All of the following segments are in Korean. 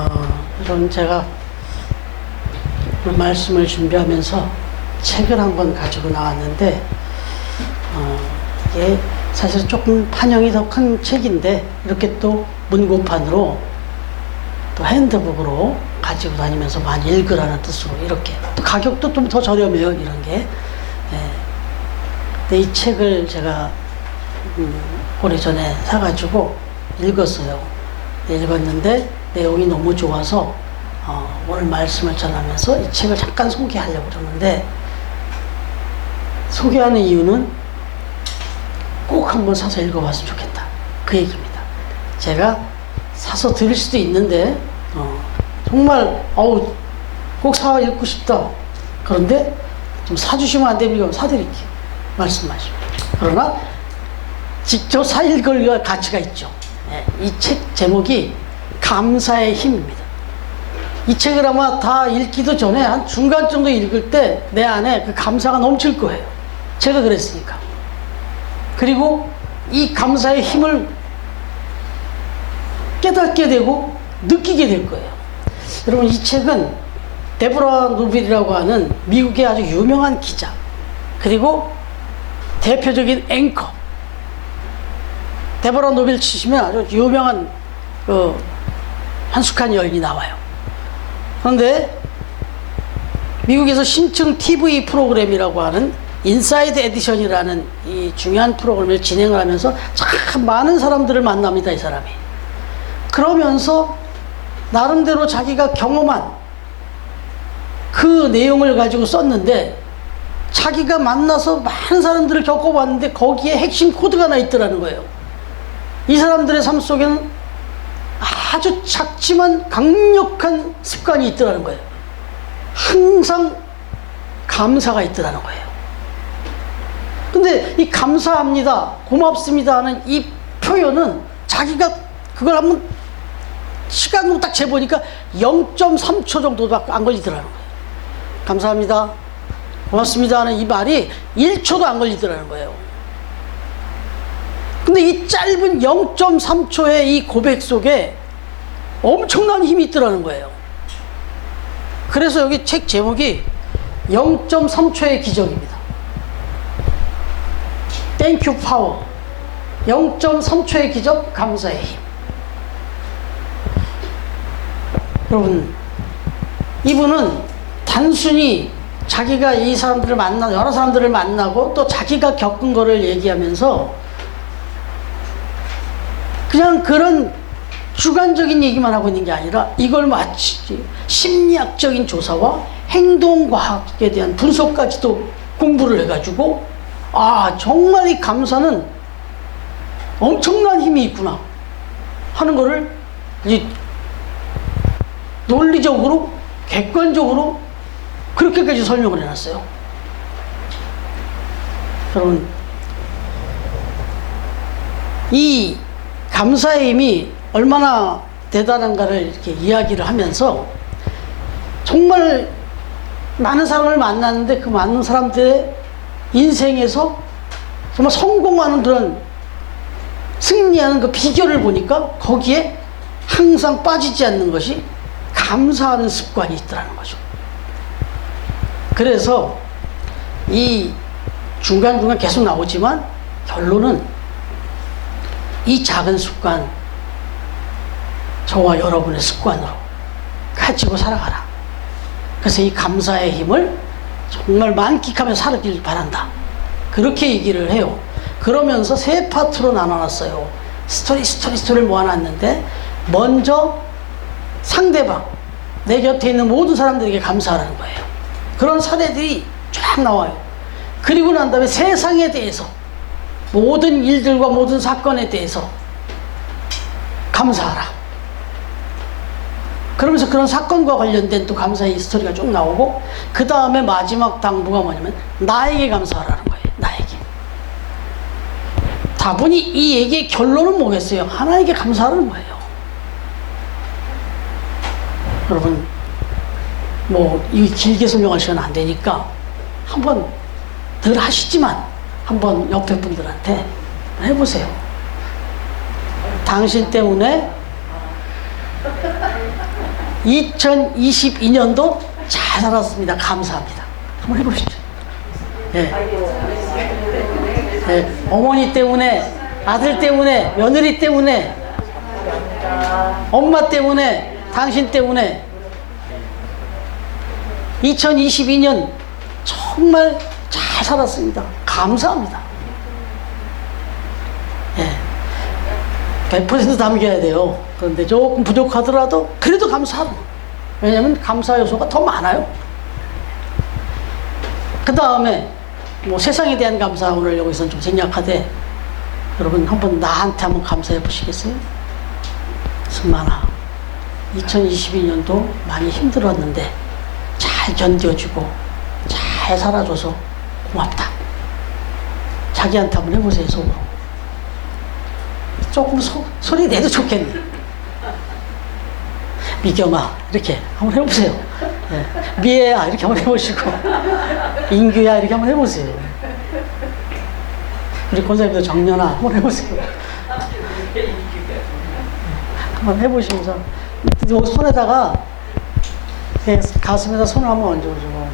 여러분, 제가 오늘 말씀을 준비하면서 책을 한 권 가지고 나왔는데, 이게 사실 조금 판형이 더 큰 책인데, 이렇게 또 문고판으로 또 핸드북으로 가지고 다니면서 많이 읽으라는 뜻으로 이렇게, 또 가격도 좀 더 저렴해요, 이런 게. 근데 이 책을 제가 오래전에 사가지고 읽었어요. 읽었는데 내용이 너무 좋아서 오늘 말씀을 전하면서 이 책을 잠깐 소개하려고 그러는데, 소개하는 이유는 꼭 한번 사서 읽어봤으면 좋겠다, 그 얘기입니다. 제가 사서 드릴 수도 있는데 정말 꼭 사 읽고 싶다, 그런데 좀 사주시면 안 됩니까? 사드릴게요, 말씀하시면. 그러나 직접 사 읽을 가치가 있죠. 이 책 제목이 감사의 힘입니다. 이 책을 아마 다 읽기도 전에 한 중간 정도 읽을 때 내 안에 그 감사가 넘칠 거예요. 제가 그랬으니까. 그리고 이 감사의 힘을 깨닫게 되고 느끼게 될 거예요. 여러분, 이 책은 데보라 노빌이라고 하는 미국의 아주 유명한 기자, 그리고 대표적인 앵커, 데보라 노빌 치시면 아주 유명한 한숙한 여인이 나와요. 그런데 미국에서 신층 TV 프로그램이라고 하는 인사이드 에디션이라는 이 중요한 프로그램을 진행을 하면서 참 많은 사람들을 만납니다, 이 사람이. 그러면서 나름대로 자기가 경험한 그 내용을 가지고 썼는데, 자기가 만나서 많은 사람들을 겪어봤는데 거기에 핵심 코드가 하나 있더라는 거예요. 이 사람들의 삶 속에는 아주 작지만 강력한 습관이 있더라는 거예요. 항상 감사가 있더라는 거예요. 근데 이 감사합니다, 고맙습니다 하는 이 표현은 자기가 그걸 한번 시간으로 딱 재보니까 0.3초 정도밖에 안 걸리더라는 거예요. 감사합니다, 고맙습니다 하는 이 말이 1초도 안 걸리더라는 거예요. 근데 이 짧은 0.3초의 이 고백 속에 엄청난 힘이 있더라는 거예요. 그래서 여기 책 제목이 0.3초의 기적입니다. Thank you power. 0.3초의 기적, 감사의 힘. 여러분, 이분은 단순히 자기가 이 사람들을 여러 사람들을 만나고 또 자기가 겪은 거를 얘기하면서 그냥 그런 주관적인 얘기만 하고 있는 게 아니라 이걸 마치 심리학적인 조사와 행동과학에 대한 분석까지도 공부를 해가지고, 정말 이 감사는 엄청난 힘이 있구나 하는 거를 이제 논리적으로, 객관적으로 그렇게까지 설명을 해놨어요. 여러분, 이 감사의 힘이 얼마나 대단한가를 이렇게 이야기를 하면서, 정말 많은 사람을 만났는데 그 많은 사람들의 인생에서 정말 성공하는 그런, 승리하는 그 비결을 보니까 거기에 항상 빠지지 않는 것이 감사하는 습관이 있더라는 거죠. 그래서 이 중간중간 계속 나오지만 결론은 이 작은 습관, 저와 여러분의 습관으로 가지고 살아가라. 그래서 이 감사의 힘을 정말 만끽하며 살길 바란다, 그렇게 얘기를 해요. 그러면서 세 파트로 나눠놨어요. 스토리를 모아놨는데, 먼저 상대방, 내 곁에 있는 모든 사람들에게 감사하라는 거예요. 그런 사례들이 쫙 나와요. 그리고 난 다음에 세상에 대해서, 모든 일들과 모든 사건에 대해서 감사하라. 그러면서 그런 사건과 관련된 또 감사의 스토리가 쭉 나오고, 그 다음에 마지막 당부가 뭐냐면 나에게 감사하라는 거예요. 나에게. 다분히 이 얘기의 결론은 뭐겠어요? 하나님께 감사하라는 거예요. 여러분, 이 길게 설명할 시간은 안 되니까 한번 늘 하시지만 한번 옆에 분들한테 해보세요. 당신 때문에 2022년도 잘 살았습니다. 감사합니다. 한번 해보시죠. 예. 예. 어머니 때문에, 아들 때문에, 며느리 때문에, 엄마 때문에, 당신 때문에 2022년 정말 잘 살았습니다. 감사합니다. 예. 100% 남겨야 돼요. 그런데 조금 부족하더라도 그래도 감사하는 거예요. 왜냐하면 감사 요소가 더 많아요. 그 다음에 뭐 세상에 대한 감사 오늘 여기서 좀 생략하되 여러분 한번 나한테 한번 감사해 보시겠어요? 승만아, 2022년도 많이 힘들었는데 잘 견뎌주고 잘 살아줘서 고맙다. 자기한테 한번 해보세요. 속으로. 조금 소리 내도 좋겠네. 미경아 이렇게 한번 해보세요. 네. 미애야 이렇게 한번 해보시고 인규야 이렇게 한번 해보세요. 우리 권사님도 정년아 한번 해보세요. 한번 해보시면서 손에다가 가슴에다 손을 한번 얹어주고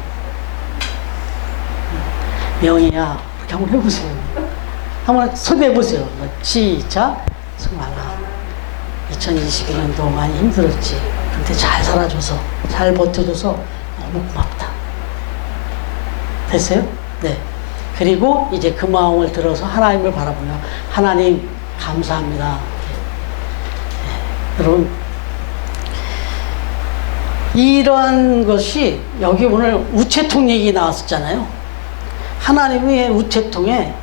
명희야 이렇게 한번 해보세요. 한번 손대보세요. 시작. 승만아 2022년도 많이 힘들었지. 근데 잘 살아줘서 잘 버텨줘서 너무 고맙다. 됐어요? 네. 그리고 이제 그 마음을 들어서 하나님을 바라보며 하나님 감사합니다. 네. 여러분 이런 것이 여기 오늘 우체통 얘기 나왔었잖아요. 하나님의 우체통에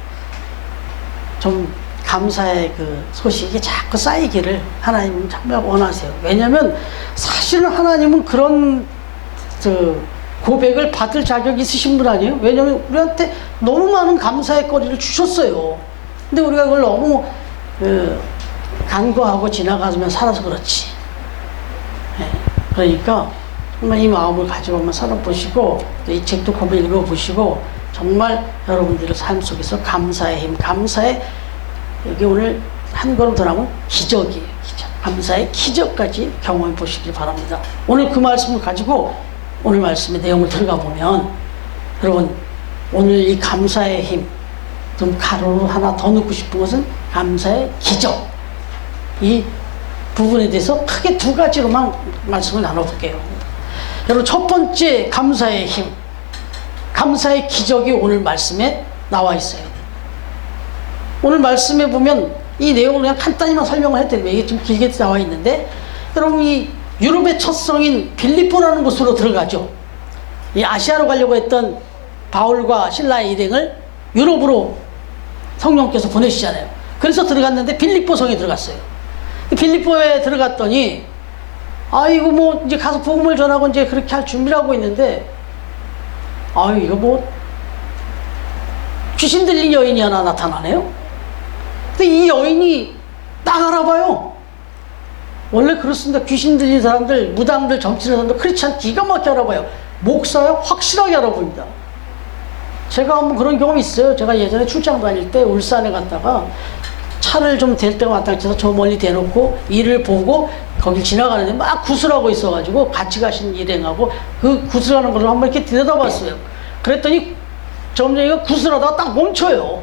좀 감사의 그 소식이 자꾸 쌓이기를 하나님은 정말 원하세요. 왜냐하면 사실은 하나님은 그런 고백을 받을 자격이 있으신 분 아니에요? 왜냐하면 우리한테 너무 많은 감사의 거리를 주셨어요. 근데 우리가 그걸 너무 간과하고 지나가면 살아서 그렇지. 네. 그러니까 정말 이 마음을 가지고 한번 살아보시고 또 이 책도 한번 읽어보시고 정말 여러분들의 삶 속에서 감사의 힘, 감사의 여기 오늘 한 걸음 더 나면 기적이에요. 기적. 감사의 기적까지 경험해 보시길 바랍니다. 오늘 그 말씀을 가지고 오늘 말씀의 내용을 들어가 보면 여러분 오늘 이 감사의 힘 좀 가로로 하나 더 넣고 싶은 것은 감사의 기적 이 부분에 대해서 크게 두 가지로만 말씀을 나눠볼게요. 여러분 첫 번째 감사의 힘 감사의 기적이 오늘 말씀에 나와 있어요. 오늘 말씀에 보면 이 내용을 그냥 간단히만 설명을 해드리면 이게 좀 길게 나와 있는데 여러분 이 유럽의 첫 성인 빌립보라는 곳으로 들어가죠. 이 아시아로 가려고 했던 바울과 신라의 일행을 유럽으로 성령께서 보내시잖아요. 그래서 들어갔는데 빌립보 성에 들어갔어요. 빌립보에 들어갔더니 이거 뭐 이제 가서 복음을 전하고 이제 그렇게 할 준비를 하고 있는데 이거 뭐 귀신 들린 여인이 하나 나타나네요. 근데 이 여인이 딱 알아봐요. 원래 그렇습니다. 귀신 들린 사람들, 무당들, 정치는 사람들 크리스찬 기가 막히게 알아봐요. 목사요? 확실하게 알아봅니다. 제가 한번 그런 경험이 있어요. 제가 예전에 출장 다닐 때 울산에 갔다가 차를 좀 댈 때가 왔다 해서 저 멀리 대놓고 일을 보고 거길 지나가는데 막 구슬하고 있어가지고 같이 가신 일행하고 그 구슬하는 것을 한번 이렇게 들여다봤어요. 그랬더니 점점 이거 구슬하다가 딱 멈춰요.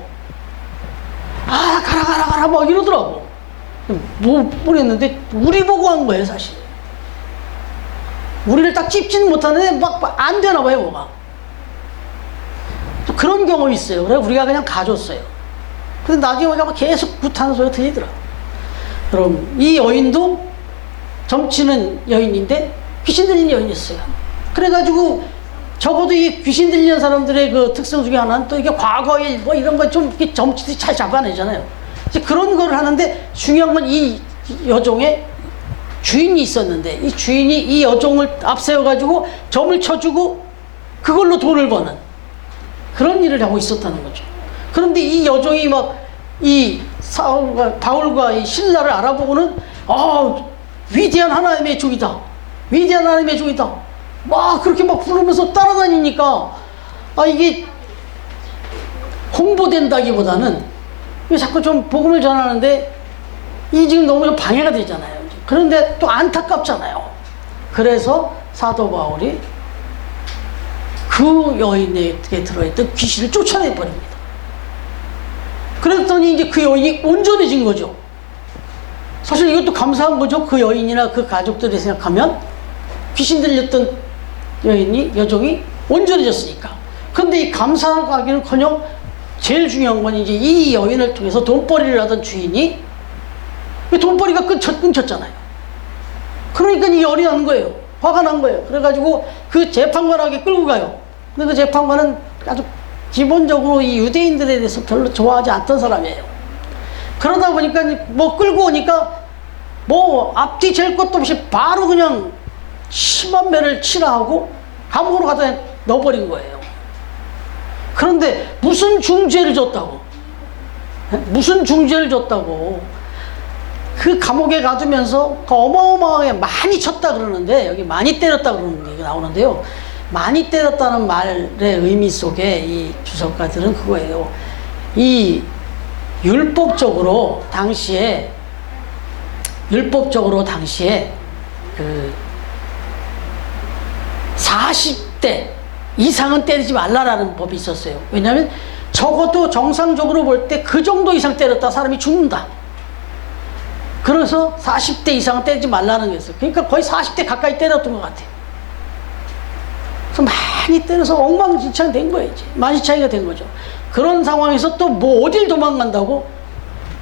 가라 막 이러더라고. 모르겠는데 우리 보고 한 거예요 사실. 우리를 딱 찝지는 못하는데 막 안 되나 봐요 뭐가. 그런 경험이 있어요. 그래서 우리가 그냥 가줬어요. 근데 나중에 오니까 계속 굿하는 소리가 들리더라고. 여러분 이 여인도 점치는 여인인데 귀신 들린 여인이었어요. 그래가지고 적어도 이 귀신 들리는 사람들의 그 특성 중에 하나는 또 이게 과거일 뭐 이런 거 좀 점치듯이 잘 잡아내잖아요. 이제 그런 걸 하는데 중요한 건 이 여종의 주인이 있었는데 이 주인이 이 여종을 앞세워가지고 점을 쳐주고 그걸로 돈을 버는 그런 일을 하고 있었다는 거죠. 그런데 이 여종이 막 이 바울과 이 신라를 알아보고는 위대한 하나님의 종이다. 위대한 하나님의 종이다. 막 그렇게 막 부르면서 따라다니니까 이게 홍보된다기보다는 자꾸 좀 복음을 전하는데 이 지금 너무 좀 방해가 되잖아요. 그런데 또 안타깝잖아요. 그래서 사도 바울이 그 여인에게 들어있던 귀신을 쫓아내버립니다. 그랬더니 이제 그 여인이 온전해진 거죠. 사실 이것도 감사한 거죠. 그 여인이나 그 가족들이 생각하면 귀신 들렸던 여종이 온전해졌으니까. 근데 이 감사하기는커녕 제일 중요한 건 이제 이 여인을 통해서 돈벌이를 하던 주인이 돈벌이가 끊겼잖아요. 그러니까 이 열이 난 거예요. 화가 난 거예요. 그래가지고 그 재판관에게 끌고 가요. 근데 그 재판관은 아주 기본적으로 이 유대인들에 대해서 별로 좋아하지 않던 사람이에요. 그러다 보니까 뭐 끌고 오니까 뭐 앞뒤 잴 것도 없이 바로 그냥 심한 매를 치라하고 감옥으로 갖다 넣어버린 거예요. 그런데 무슨 중죄를 줬다고? 무슨 중죄를 줬다고? 그 감옥에 가두면서 어마어마하게 많이 쳤다 그러는데, 여기 많이 때렸다 그러는 얘기가 나오는데요. 많이 때렸다는 말의 의미 속에 이 주석가들은 그거예요. 이 율법적으로 당시에 그 40대 이상은 때리지 말라라는 법이 있었어요. 왜냐하면 적어도 정상적으로 볼 때 그 정도 이상 때렸다 사람이 죽는다. 그래서 40대 이상은 때리지 말라는 게 있어요. 그러니까 거의 40대 가까이 때렸던 것 같아요. 그래서 많이 때려서 엉망진창 된 거예요. 이제 만시창이가 된 거죠. 그런 상황에서 또 뭐 어딜 도망간다고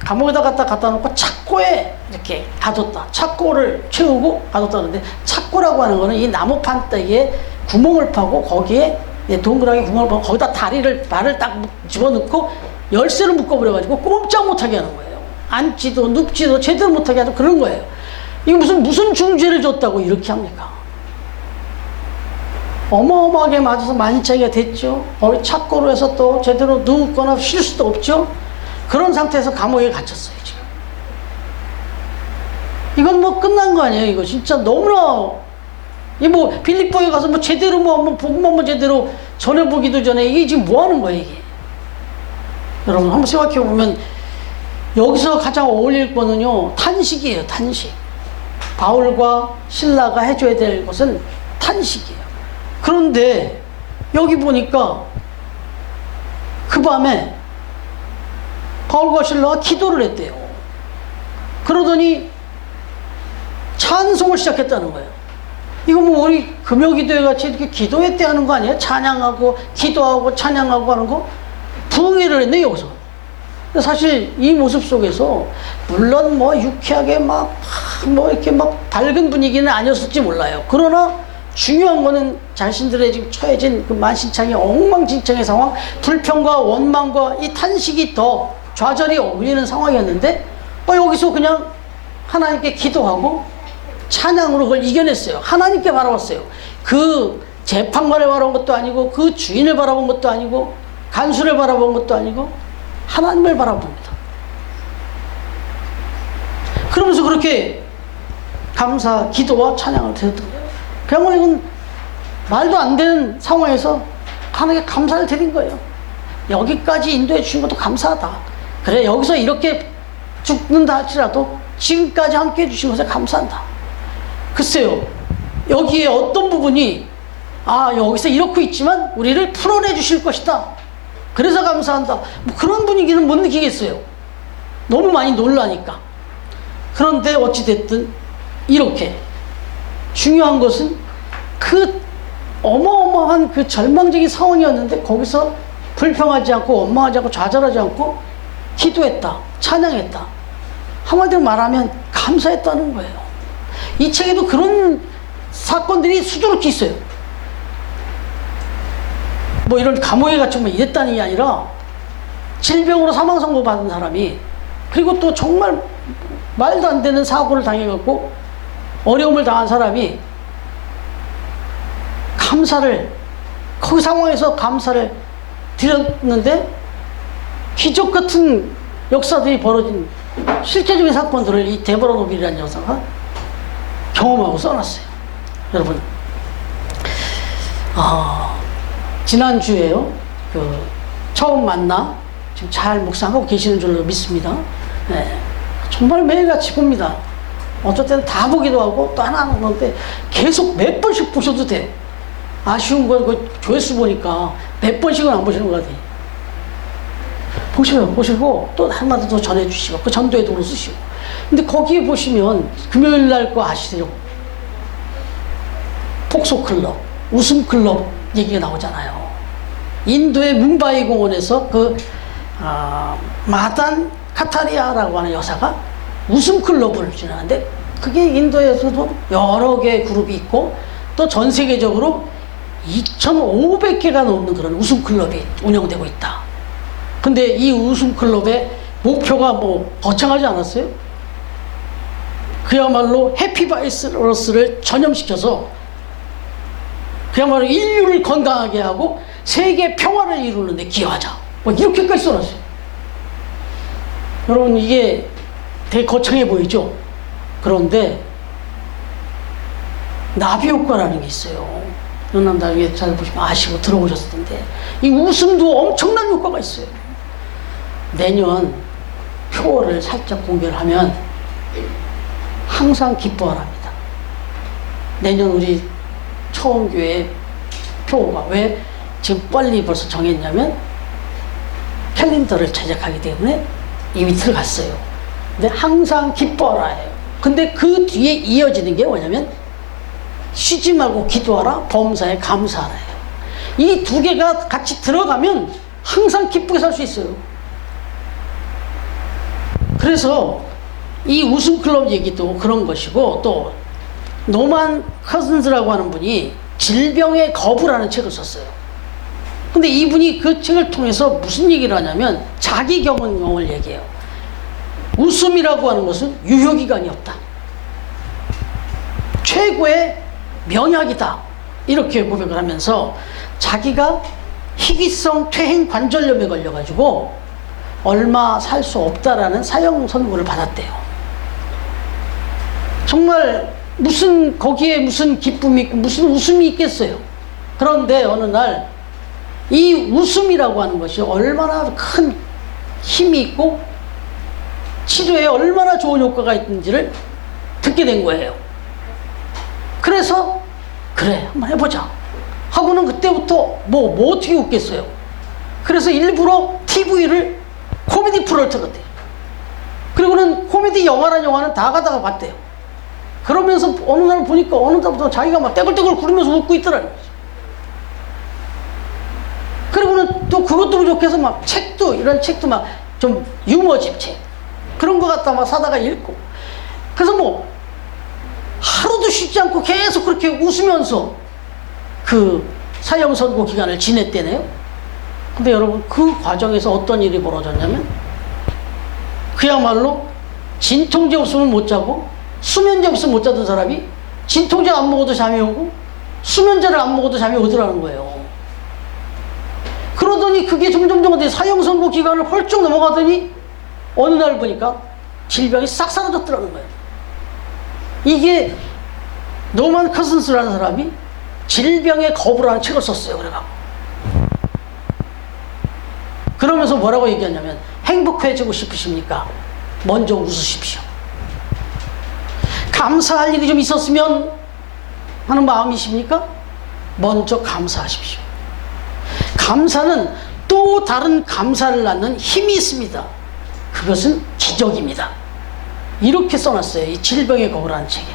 감옥에다 갖다 놓고 착고에 이렇게 가뒀다. 착고를 채우고 가뒀다는데, 착고라고 하는 거는 이 나무 판때기에 구멍을 파고 거기에 동그랗게 구멍을 파고 거기다 발을 딱 집어넣고 열쇠를 묶어버려가지고 꼼짝 못하게 하는 거예요. 앉지도 눕지도 제대로 못하게 하는 그런 거예요. 이거 무슨 중죄를 줬다고 이렇게 합니까? 어마어마하게 맞아서 만시창이가 됐죠. 거기 착고로 해서 또 제대로 눕거나 쉴 수도 없죠. 그런 상태에서 감옥에 갇혔어요, 지금. 이건 뭐 끝난 거 아니에요, 이거. 진짜 너무나, 이 뭐, 빌립보에 가서 뭐 제대로 한번 복음 한번 제대로 전해보기도 전에 이게 지금 뭐 하는 거예요, 이게. 여러분, 한번 생각해보면, 여기서 가장 어울릴 거는요, 탄식이에요, 탄식. 바울과 신라가 해줘야 될 것은 탄식이에요. 그런데, 여기 보니까, 그 밤에, 바울과 신라가 기도를 했대요. 그러더니 찬송을 시작했다는 거예요. 이거 뭐 우리 금요기도회 같이 이렇게 기도회 때 하는 거 아니에요? 찬양하고 기도하고 찬양하고 하는 거? 부흥회를 했네, 여기서. 근데 사실 이 모습 속에서 물론 뭐 유쾌하게 뭐 이렇게 막 밝은 분위기는 아니었을지 몰라요. 그러나 중요한 거는 자신들의 지금 처해진 그 만신창의 엉망진창의 상황, 불평과 원망과 이 탄식이 더 좌절이 어울리는 상황이었는데, 여기서 그냥 하나님께 기도하고 찬양으로 그걸 이겨냈어요. 하나님께 바라봤어요. 그 재판관을 바라본 것도 아니고, 그 주인을 바라본 것도 아니고, 간수를 바라본 것도 아니고, 하나님을 바라봅니다. 그러면서 그렇게 감사, 기도와 찬양을 드렸던 거예요. 그야말로 이건 말도 안 되는 상황에서 하나님께 감사를 드린 거예요. 여기까지 인도해 주신 것도 감사하다. 그래, 여기서 이렇게 죽는다 할지라도 지금까지 함께 해주신 것에 감사한다. 글쎄요, 여기에 어떤 부분이 여기서 이렇게 있지만 우리를 풀어내 주실 것이다, 그래서 감사한다, 뭐 그런 분위기는 못 느끼겠어요. 너무 많이 놀라니까. 그런데 어찌됐든 이렇게 중요한 것은 그 어마어마한 그 절망적인 상황이었는데, 거기서 불평하지 않고 원망하지 않고 좌절하지 않고 기도했다, 찬양했다. 한마디로 말하면 감사했다는 거예요. 이 책에도 그런 사건들이 수두룩히 있어요. 뭐 이런 감옥에 갇히면 이랬다는 게 아니라, 질병으로 사망 선고 받은 사람이, 그리고 또 정말 말도 안 되는 사고를 당해갖고 어려움을 당한 사람이 그 상황에서 감사를 드렸는데, 기적 같은 역사들이 벌어진 실제적인 사건들을 이 데보라 노빌이라는 여사가 경험하고 써놨어요. 여러분, 지난주에요, 처음 만나 지금 잘 묵상하고 계시는 줄로 믿습니다. 네, 정말 매일같이 봅니다. 어쩔 때는 다 보기도 하고 또 하나 안 보는데 계속 몇 번씩 보셔도 돼요. 아쉬운 건 그 조회수 보니까 몇 번씩은 안 보시는 것 같아요. 보시고 또 한마디 더 전해주시고 그 전도에 도로 쓰시고. 근데 거기에 보시면 금요일 날 거 아시죠? 폭소클럽, 웃음클럽 얘기가 나오잖아요. 인도의 뭄바이 공원에서 마단 카타리아라고 하는 여사가 웃음클럽을 진행하는데 그게 인도에서도 여러 개의 그룹이 있고 또 전 세계적으로 2,500개가 넘는 그런 웃음클럽이 운영되고 있다. 근데 이 웃음클럽의 목표가 뭐 거창하지 않았어요? 그야말로 해피바이러스를 전염시켜서 그야말로 인류를 건강하게 하고 세계 평화를 이루는 데 기여하자. 뭐 이렇게까지 써놨어요. 여러분 이게 되게 거창해 보이죠? 그런데 나비 효과라는 게 있어요. 연남 나중에 잘 보시면 아시고 들어보셨을 텐데 이 웃음도 엄청난 효과가 있어요. 내년 표어를 살짝 공개를 하면 항상 기뻐하랍니다. 내년 우리 초원교회 표어가 왜 지금 빨리 벌써 정했냐면 캘린더를 제작하기 때문에 이미 들어갔어요. 근데 항상 기뻐하라예요. 근데 그 뒤에 이어지는 게 뭐냐면 쉬지 말고 기도하라, 범사에 감사하라예요. 이 두 개가 같이 들어가면 항상 기쁘게 살 수 있어요. 그래서 이 웃음클럽 얘기도 그런 것이고 또 노만 커슨스라고 하는 분이 질병의 거부라는 책을 썼어요. 근데 이분이 그 책을 통해서 무슨 얘기를 하냐면 자기 경험을 얘기해요. 웃음이라고 하는 것은 유효기간이 없다. 최고의 명약이다. 이렇게 고백을 하면서 자기가 희귀성 퇴행 관절염에 걸려가지고 얼마 살 수 없다라는 사형 선고를 받았대요. 정말 거기에 무슨 기쁨이 있고 무슨 웃음이 있겠어요. 그런데 어느 날 이 웃음이라고 하는 것이 얼마나 큰 힘이 있고 치료에 얼마나 좋은 효과가 있는지를 듣게 된 거예요. 그래서 그래 한번 해보자 하고는 그때부터 뭐 어떻게 웃겠어요. 그래서 일부러 TV를 코미디 프로를 틀었대요. 그리고는 코미디 영화라는 영화는 다 가다가 봤대요. 그러면서 어느 날 보니까 어느 날부터 자기가 막 떼굴떼굴 구르면서 웃고 있더라고요. 그리고는 또 그것도 부족해서 막 이런 책도 막 좀 유머집 책 그런 거 갖다 막 사다가 읽고 그래서 뭐 하루도 쉬지 않고 계속 그렇게 웃으면서 그 사형 선고 기간을 지냈대네요. 근데 여러분 그 과정에서 어떤 일이 벌어졌냐면 그야말로 진통제 없으면 못 자고 수면제 없으면 못 자던 사람이 진통제 안 먹어도 잠이 오고 수면제를 안 먹어도 잠이 오더라는 거예요. 그러더니 그게 점점 사형 선고 기간을 헐쩍 넘어가더니 어느 날 보니까 질병이 싹 사라졌더라는 거예요. 이게 노만 커슨스라는 사람이 질병의 거부라는 책을 썼어요. 그러면서 뭐라고 얘기하냐면 행복해지고 싶으십니까? 먼저 웃으십시오. 감사할 일이 좀 있었으면 하는 마음이십니까? 먼저 감사하십시오. 감사는 또 다른 감사를 낳는 힘이 있습니다. 그것은 기적입니다. 이렇게 써놨어요. 이 질병의 거부라는 책에.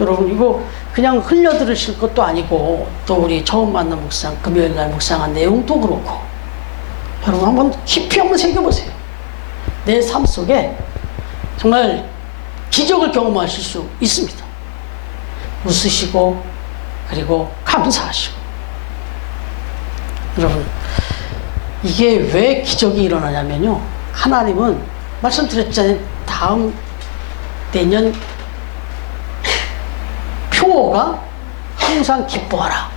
여러분 이거 그냥 흘려 들으실 것도 아니고 또 우리 처음 만난 묵상 금요일날 묵상한 내용도 그렇고 여러분 한번 깊이 한번 새겨보세요. 내 삶 속에 정말 기적을 경험하실 수 있습니다. 웃으시고 그리고 감사하시고. 여러분 이게 왜 기적이 일어나냐면요, 하나님은 말씀드렸잖아요. 다음 내년 표어가 항상 기뻐하라.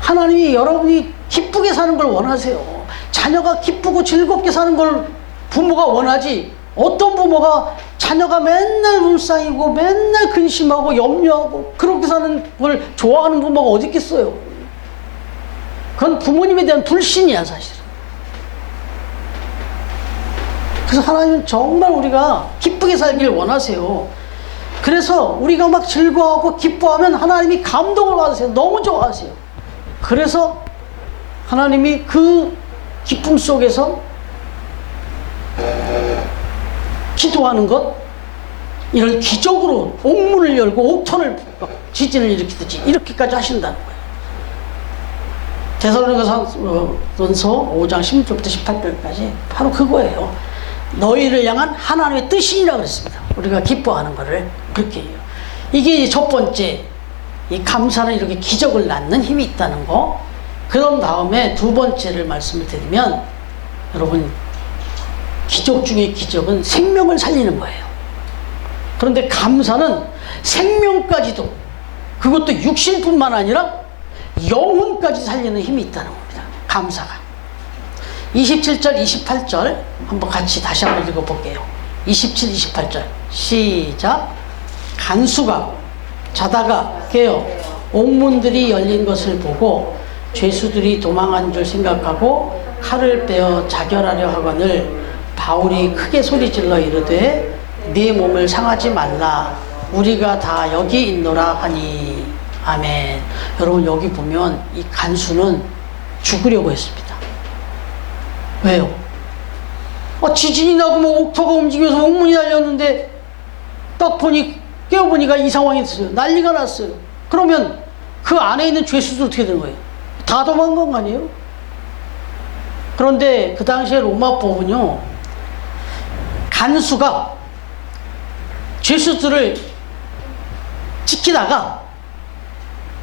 하나님이 여러분이 기쁘게 사는 걸 원하세요. 자녀가 기쁘고 즐겁게 사는 걸 부모가 원하지, 어떤 부모가 자녀가 맨날 울상이고 맨날 근심하고 염려하고 그렇게 사는 걸 좋아하는 부모가 어디 있겠어요. 그건 부모님에 대한 불신이야 사실은. 그래서 하나님은 정말 우리가 기쁘게 살기를 원하세요. 그래서 우리가 막 즐거워하고 기뻐하면 하나님이 감동을 받으세요. 너무 좋아하세요. 그래서 하나님이 그 기쁨 속에서 기도하는 것, 이런 기적으로 옥문을 열고 옥천을 지진을 일으키듯이 이렇게까지 하신다는 거예요. 데살로니가전서 5장 16절부터 18절까지 바로 그거예요. 너희를 향한 하나님의 뜻이라 그랬습니다. 우리가 기뻐하는 거를 그렇게 해요. 이게 첫 번째, 이 감사는 이렇게 기적을 낳는 힘이 있다는 거. 그런 다음에 두 번째를 말씀을 드리면, 여러분, 기적 중에 기적은 생명을 살리는 거예요. 그런데 감사는 생명까지도, 그것도 육신뿐만 아니라 영혼까지 살리는 힘이 있다는 겁니다. 감사가. 27절, 28절 한번 같이 다시 한번 읽어볼게요. 27, 28절 시작. 간수가 자다가 깨어 옥문들이 열린 것을 보고 죄수들이 도망한 줄 생각하고 칼을 빼어 자결하려 하거늘 바울이 크게 소리질러 이르되 네 몸을 상하지 말라 우리가 다 여기 있노라 하니. 아멘. 여러분, 여기 보면 이 간수는 죽으려고 했습니다. 왜요? 지진이 나고 뭐 옥토가 움직여서 옥문이 달렸는데 딱 보니 깨어보니까 이 상황이 됐어요. 난리가 났어요. 그러면 그 안에 있는 죄수들 어떻게 되는 거예요? 다 도망간 거 아니에요? 그런데 그 당시에 로마법은요, 간수가 죄수들을 지키다가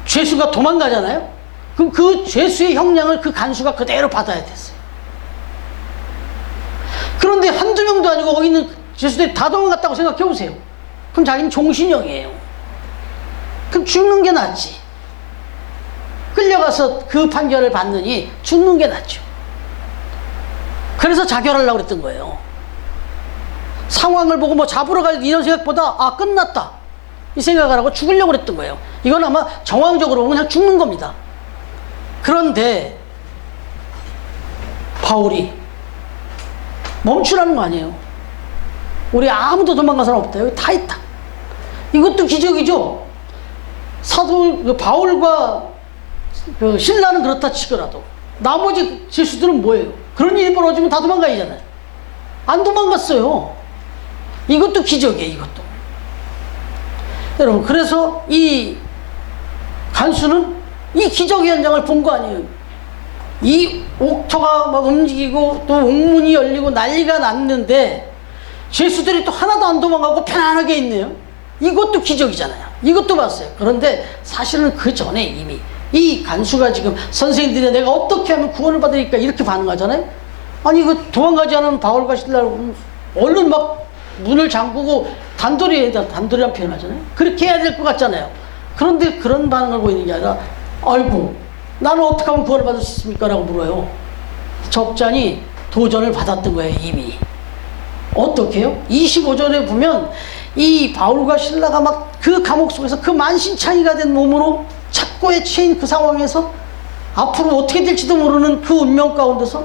죄수가 도망가잖아요? 그럼 그 죄수의 형량을 그 간수가 그대로 받아야 됐어요. 그런데 한두 명도 아니고 거기 있는 죄수들이 다 도망갔다고 생각해 보세요. 그럼 자기는 종신형이에요. 그럼 죽는 게 낫지. 끌려가서 그 판결을 받느니 죽는 게 낫죠. 그래서 자결하려고 그랬던 거예요. 상황을 보고 뭐 잡으러 갈 이런 생각보다 끝났다 이 생각을 하고 죽으려고 그랬던 거예요. 이건 아마 정황적으로 그냥 죽는 겁니다. 그런데 바울이 멈추라는 거 아니에요. 우리 아무도 도망간 사람 없다. 여기 다 있다. 이것도 기적이죠. 사도 바울과 그 신라는 그렇다 치더라도 나머지 죄수들은 뭐예요? 그런 일이 벌어지면 다 도망가야잖아요. 안 도망갔어요. 이것도 기적이에요. 이것도. 여러분, 그래서 이 간수는 이 기적 현장을 본 거 아니에요. 이 옥토가 막 움직이고 또 옥문이 열리고 난리가 났는데 죄수들이 또 하나도 안 도망가고 편안하게 있네요. 이것도 기적이잖아요. 이것도 봤어요. 그런데 사실은 그 전에 이미 이 간수가 지금 선생님들이 내가 어떻게 하면 구원을 받으니까 이렇게 반응하잖아요. 아니 그 도망가지 않은 바울과 신라를 얼른 막 문을 잠그고 단돌이란 표현하잖아요. 그렇게 해야 될 것 같잖아요. 그런데 그런 반응을 보이는 게 아니라 아이고 나는 어떻게 하면 구원을 받을 수 있습니까? 라고 물어요. 적잖이 도전을 받았던 거예요. 이미. 어떻게 해요? 25절에 보면 이 바울과 신라가 막 그 감옥 속에서 그 만신창이가 된 몸으로 착고에 취인 그 상황에서 앞으로 어떻게 될지도 모르는 그 운명 가운데서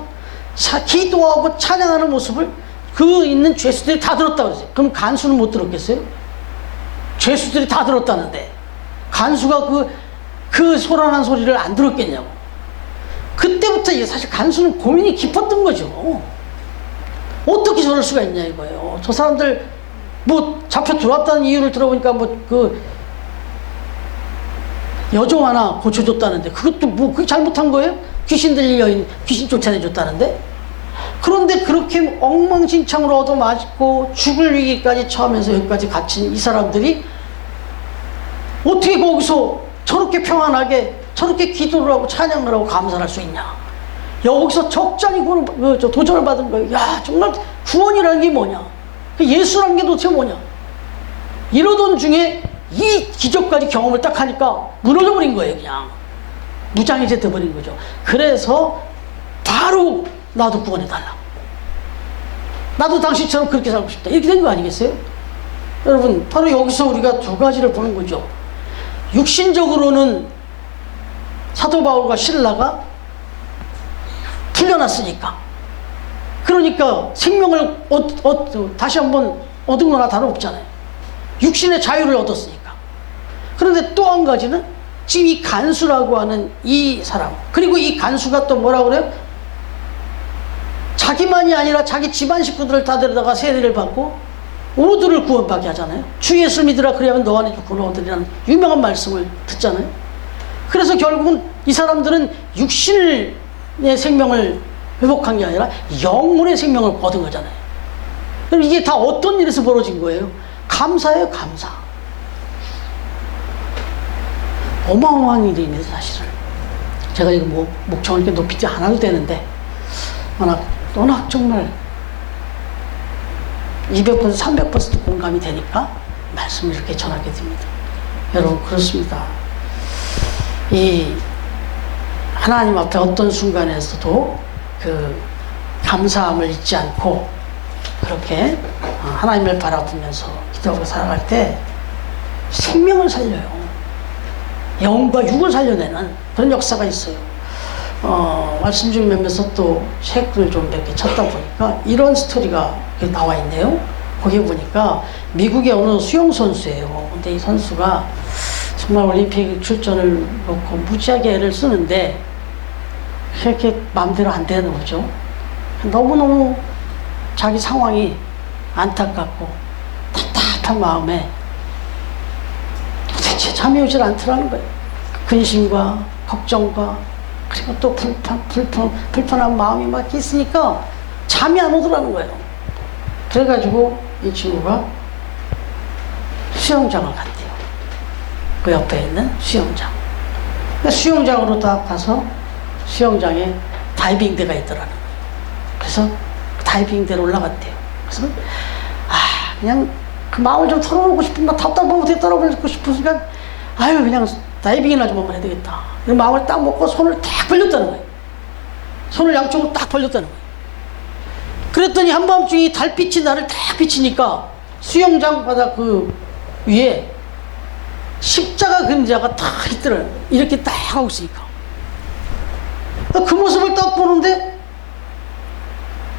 기도하고 찬양하는 모습을 그 있는 죄수들이 다 들었다고 그랬어요. 그럼 간수는 못 들었겠어요? 죄수들이 다 들었다는데 간수가 그 소란한 소리를 안 들었겠냐고. 그때부터 사실 간수는 고민이 깊었던 거죠. 어떻게 저럴 수가 있냐 이거예요. 저 사람들 뭐 잡혀 들어왔다는 이유를 들어보니까 뭐 그 여종 하나 고쳐줬다는데 그것도 뭐 그게 잘못한 거예요? 귀신 들린 여인 귀신 쫓아내줬다는데. 그런데 그렇게 엉망진창으로 얻어맞고 죽을 위기까지 처하면서 여기까지 갇힌 이 사람들이 어떻게 거기서 저렇게 평안하게 저렇게 기도를 하고 찬양을 하고 감사를 할 수 있냐. 여기서 적잖이 도전을 받은 거예요. 야, 정말 구원이라는 게 뭐냐, 예수라는 게 도대체 뭐냐, 이러던 중에 이 기적까지 경험을 딱 하니까 무너져 버린 거예요. 그냥 무장해제 돼버린 거죠. 그래서 바로 나도 구원해달라, 나도 당신처럼 그렇게 살고 싶다, 이렇게 된 거 아니겠어요? 여러분, 바로 여기서 우리가 두 가지를 보는 거죠. 육신적으로는 사도 바울과 신라가 풀려났으니까 그러니까 생명을 다시 한번 얻은 거나 다름없잖아요. 육신의 자유를 얻었으니까. 그런데 또 한 가지는 지금 이 간수라고 하는 이 사람, 그리고 이 간수가 또 뭐라고 그래요? 자기만이 아니라 자기 집안 식구들을 다 데려다가 세례를 받고 모두를 구원받게 하잖아요. 주 예수를 믿으라 그리하면 너 안에 구원을 얻으리라는 유명한 말씀을 듣잖아요. 그래서 결국은 이 사람들은 육신의 생명을 회복한 게 아니라 영혼의 생명을 얻은 거잖아요. 그럼 이게 다 어떤 일에서 벌어진 거예요? 감사예요, 감사. 어마어마한 일입니다, 사실은. 제가 이거 뭐 목청을 이렇게 높이지 않아도 되는데 워낙 정말 200%, 300% 공감이 되니까 말씀을 이렇게 전하게 됩니다. 여러분, 그렇습니다. 이 하나님 앞에 어떤 순간에서도 그 감사함을 잊지 않고 그렇게 하나님을 바라보면서 기도하고 살아갈 때 생명을 살려요. 영과 육을 살려내는 그런 역사가 있어요. 말씀 중에 몇몇서 또 책을 좀 몇 개 찾다 보니까 이런 스토리가 나와 있네요. 거기 보니까 미국의 어느 수영 선수예요. 근데 이 선수가 정말 올림픽 출전을 놓고 무지하게 애를 쓰는데 그렇게 마음대로 안 되는 거죠. 너무너무 자기 상황이 안타깝고 답답한 마음에 도대체 잠이 오질 않더라는 거예요. 근심과 걱정과 그리고 또 불편한 마음이 막 있으니까 잠이 안 오더라는 거예요. 그래가지고 이 친구가 수영장을 갔대요. 그 옆에 있는 수영장. 수영장으로 딱 가서 수영장에 다이빙대가 있더라는 거예요. 그래서 다이빙대로 올라갔대요. 그래서 그냥 그 마음을 좀 털어놓고 싶은데 답답하고 어떻게 떨어버리고 싶으니까 그냥 다이빙이나 좀 한번 해야 되겠다. 마음을 딱 먹고 손을 딱 벌렸다는 거예요. 손을 양쪽으로 딱 벌렸다는 거예요. 그랬더니 한밤중에 달빛이 나를 딱 비치니까 수영장 바닥 그 위에 십자가 그림자가 딱 있더라고요. 이렇게 딱 하고 있으니까. 그 모습을 딱 보는데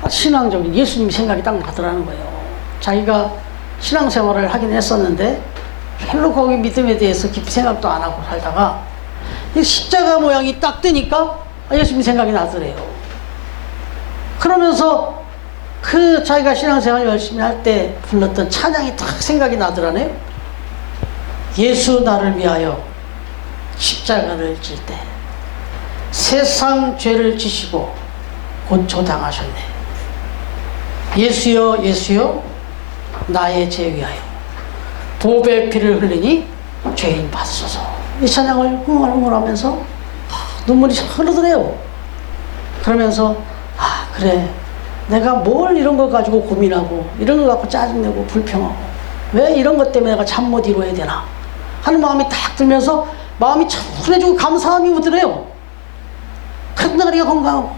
신앙적인 예수님 생각이 딱 나더라는 거예요. 자기가 신앙생활을 하긴 했었는데 별로 거기 믿음에 대해서 깊이 생각도 안 하고 살다가 이 십자가 모양이 딱 뜨니까 예수님 생각이 나더래요. 그러면서 그 자기가 신앙생활 열심히 할 때 불렀던 찬양이 딱 생각이 나더라네요. 예수 나를 위하여 십자가를 질 때 세상 죄를 지시고 고초당하셨네. 예수여 예수여 나의 죄 위하여 보배의 피를 흘리니 죄인 받으소서. 이 찬양을 흥얼흥얼하면서 눈물이 흐르더래요. 그러면서 그래, 내가 뭘 이런 거 가지고 고민하고 이런 거 갖고 짜증내고 불평하고 왜 이런 것 때문에 내가 잠 못 이루어야 되나 하는 마음이 딱 들면서 마음이 차분해지고 감사함이 오더래요. 그래서 내가 건강하고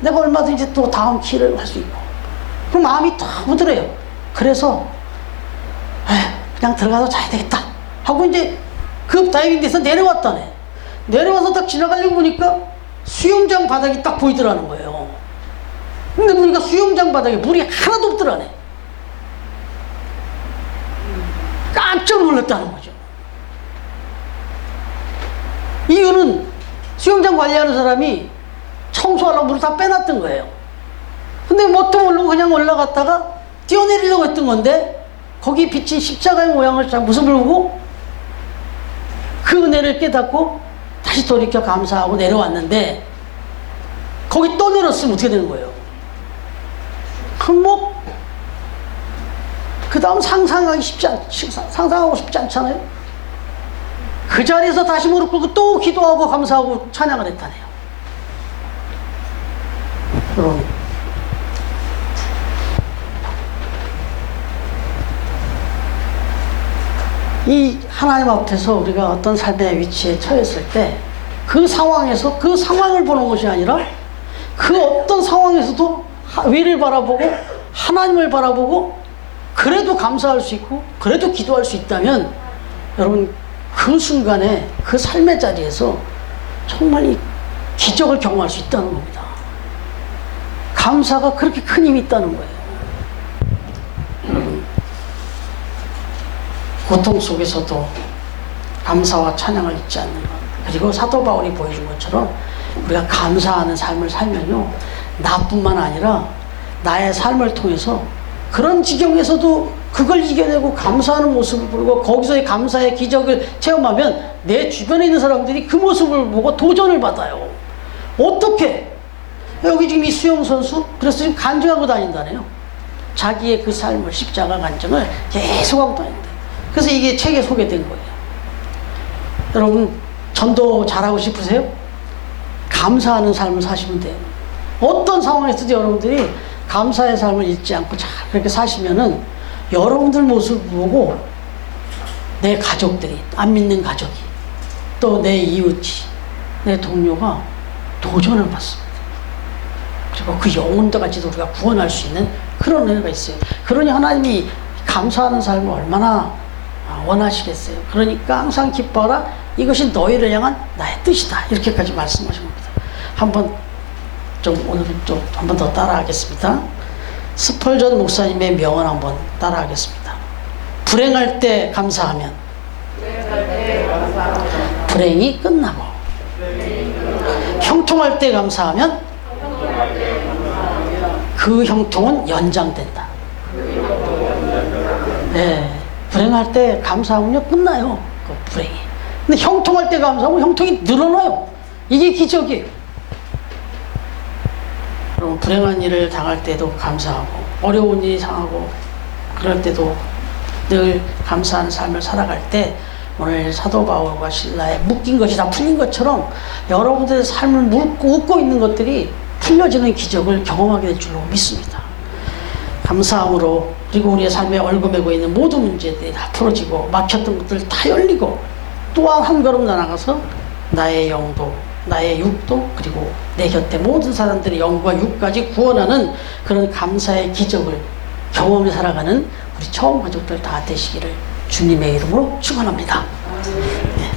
내가 얼마든지 또 다음 기회를 할 수 있고 그 마음이 딱 오더래요. 그래서 그냥 들어가서 자야 되겠다 하고 이제 그 다이빙에서 내려왔다네. 내려와서 딱 지나가려고 보니까 수영장 바닥이 딱 보이더라는 거예요. 근데 보니까 수영장 바닥에 물이 하나도 없더라네. 깜짝 놀랐다는 거죠. 이유는 수영장 관리하는 사람이 청소하려고 물을 다 빼놨던 거예요. 근데 뭣도 모르고 그냥 올라갔다가 뛰어내리려고 했던 건데 거기 비친 십자가의 모양을 잘 모습을 보고 그 은혜를 깨닫고 다시 돌이켜 감사하고 내려왔는데 거기 떠내렸으면 어떻게 되는 거예요? 그 다음 상상하고 싶지 않잖아요? 그 자리에서 다시 무릎 꿇고 또 기도하고 감사하고 찬양을 했다네요. 여러분, 이 하나님 앞에서 우리가 어떤 삶의 위치에 처했을 때 그 상황에서 그 상황을 보는 것이 아니라 그 어떤 상황에서도 위를 바라보고 하나님을 바라보고 그래도 감사할 수 있고 그래도 기도할 수 있다면 여러분 그 순간에 그 삶의 자리에서 정말 이 기적을 경험할 수 있다는 겁니다. 감사가 그렇게 큰 힘이 있다는 거예요. 여러분, 고통 속에서도 감사와 찬양을 잊지 않는 것. 그리고 사도 바울이 보여준 것처럼 우리가 감사하는 삶을 살면요, 나뿐만 아니라 나의 삶을 통해서 그런 지경에서도 그걸 이겨내고 감사하는 모습을 보고 거기서의 감사의 기적을 체험하면 내 주변에 있는 사람들이 그 모습을 보고 도전을 받아요. 어떻게? 여기 지금 이 수영 선수 그래서 지금 간증하고 다닌다네요. 자기의 그 삶을, 십자가 간증을 계속 하고 다닌다. 그래서 이게 책에 소개된 거예요. 여러분, 전도 잘하고 싶으세요? 감사하는 삶을 사시면 돼요. 어떤 상황에서도 여러분들이 감사의 삶을 잊지 않고 잘 그렇게 사시면은 여러분들 모습을 보고 내 가족들이, 안 믿는 가족이, 또 내 이웃이, 내 동료가 도전을 받습니다. 그리고 그 영혼들까지도 우리가 구원할 수 있는 그런 은혜가 있어요. 그러니 하나님이 감사하는 삶을 얼마나 원하시겠어요. 그러니까 항상 기뻐하라. 이것이 너희를 향한 나의 뜻이다. 이렇게까지 말씀하신 겁니다. 한번 오늘은 좀 한 번 더 따라하겠습니다. 스펄전 목사님의 명언 한번 따라하겠습니다. 불행할 때 감사하면 불행이 끝나고, 형통할 때 감사하면 그 형통은 연장된다. 네, 불행할 때 감사하면요 끝나요. 그 불행이. 근데 형통할 때 감사하면 형통이 늘어나요. 이게 기적이에요. 그럼 불행한 일을 당할 때도 감사하고, 어려운 일이 상하고 그럴 때도 늘 감사하는 삶을 살아갈 때 오늘 사도 바울과 실라의 묶인 것이 다 풀린 것처럼 여러분들의 삶을 묶고 있는 것들이 풀려지는 기적을 경험하게 될 줄로 믿습니다. 감사함으로, 그리고 우리의 삶에 얽어매고 있는 모든 문제들이 다 풀어지고 막혔던 것들 다 열리고, 또한 한 걸음 나아가서 나의 영도, 나의 육도, 그리고 내 곁에 모든 사람들의 영과 육까지 구원하는 그런 감사의 기적을 경험해 살아가는 우리 처음 가족들 다 되시기를 주님의 이름으로 축원합니다. 네.